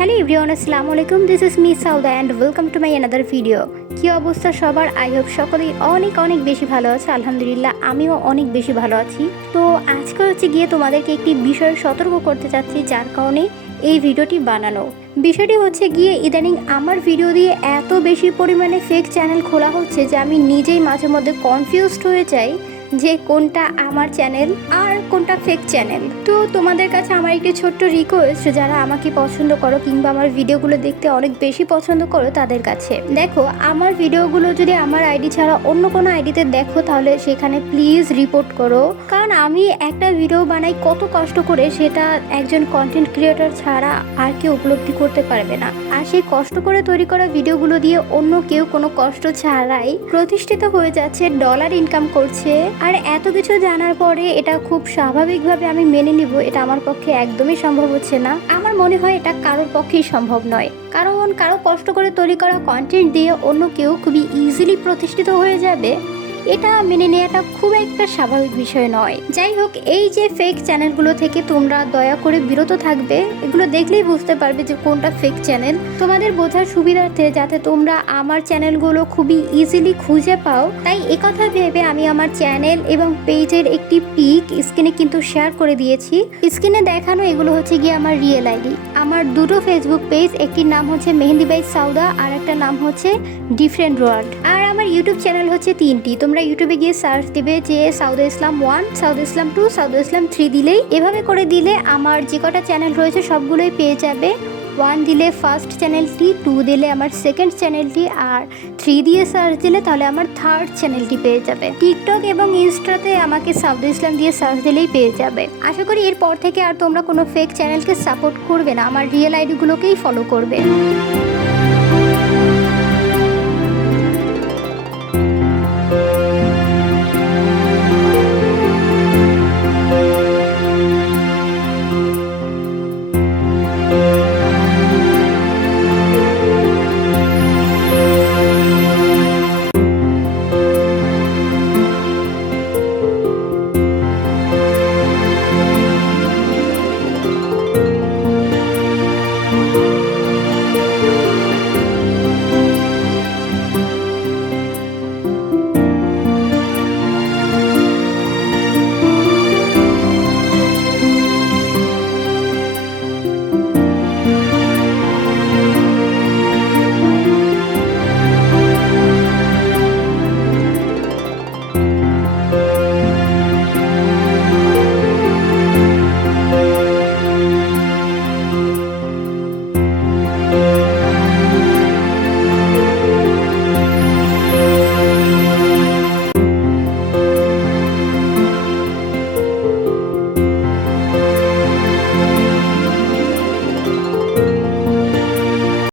Hello everyone, আসসালামু আলাইকুম। This is me Sauda and welcome to my another video. কী অবস্থা সবার? আই হোপ সকলেই অনেক অনেক বেশি ভালো আছে। আলহামদুলিল্লাহ আমিও অনেক বেশি ভালো আছি। তো আজকে গিয়ে তোমাদেরকে একটি বিষয়ে সতর্ক করতে চাচ্ছি, যার কারণে এই ভিডিওটি বানানো। বিষয়টি গিয়ে ইদানিং আমার ভিডিও দিয়ে এত বেশি পরিমাণে ফেক চ্যানেল খোলা হচ্ছে যে আমি নিজেই মাঝে মধ্যে কনফিউজড হয়ে যাই যে কোনটা আমার চ্যানেল আর কোনটা ফেক চ্যানেল। তো তোমাদের কাছে আমার একটি ছোট্ট রিকোয়েস্ট, যারা আমাকে পছন্দ করো কিংবা আমার ভিডিওগুলো দেখতে অনেক বেশি পছন্দ করো তাদের কাছে, দেখো আমার ভিডিওগুলো যদি আমার আইডি ছাড়া অন্য কোনো আইডিতে দেখো তাহলে সেখানে প্লিজ রিপোর্ট করো। কারণ আমি একটা ভিডিও বানাই কত কষ্ট করে, সেটা একজন কন্টেন্ট ক্রিয়েটর ছাড়া আর কেউ উপলব্ধি করতে পারবে না। আর সেই কষ্ট করে তৈরি করা ভিডিওগুলো দিয়ে অন্য কেউ কোনো কষ্ট ছাড়াই প্রতিষ্ঠিত হয়ে যাচ্ছে, ডলার ইনকাম করছে। আর এত কিছু জানার পরে এটা খুব স্বাভাবিকভাবে আমি মেনে নিব, এটা আমার পক্ষে একদমই সম্ভব হচ্ছে না। আমার মনে হয় এটা কারোর পক্ষেই সম্ভব নয়, কারণ কারো কষ্ট করে তৈরি করা কন্টেন্ট দিয়ে অন্য কেউ খুবই ইজিলি প্রতিষ্ঠিত হয়ে যাবে, এটা মেনে নেওয়াটা খুব একটা স্বাভাবিক বিষয় নয়। যাই হোক, এই যে ফেক চ্যানেলগুলো থেকে তোমরা দয়া করে বিরত থাকবে। এগুলো দেখলেই বুঝতে পারবে যে কোনটা ফেক চ্যানেল। তোমাদের বোঝার সুবিধার্থে যাতে তোমরা আমার চ্যানেলগুলো খুবই ইজিলি খুঁজে পাও, তাই একথা ভেবে আমি আমার চ্যানেল এবং পেজের একটি পিক স্ক্রিনে কিন্তু শেয়ার করে দিয়েছি। স্ক্রিনে দেখানো এগুলো গিয়ে আমার রিয়েল আইডি। আমার দুটো ফেসবুক পেজ, একটির নাম মেহেন্দি বাই সাউদা আর একটা নাম ডিফারেন্ট ওয়ার্ল্ড। আর আমার ইউটিউব চ্যানেল তিনটি। তোমরা ইউটিউবে গিয়ে সার্চ দিবে যে সাউদা ইসলাম 1, সাউদা ইসলাম 2, সাউদা ইসলাম 3 দিলেই, এভাবে করে দিলে আমার যে কটা চ্যানেল রয়েছে সবগুলোই পেয়ে যাবে। 1 দিলে ফার্স্ট চ্যানেলটি, 2 দিলে আমার সেকেন্ড চ্যানেলটি, আর 3 দিয়ে সার্চ দিলে তাহলে আমার থার্ড চ্যানেলটি পেয়ে যাবে। টিকটক এবং ইনস্টাতে আমাকে সাউদা ইসলাম দিয়ে সার্চ দিলেই পেয়ে যাবে। আশা করি এরপর থেকে আর তোমরা কোনো ফেক চ্যানেলকে সাপোর্ট করবে না, আমার রিয়েল আইডিগুলোকেই ফলো করবে।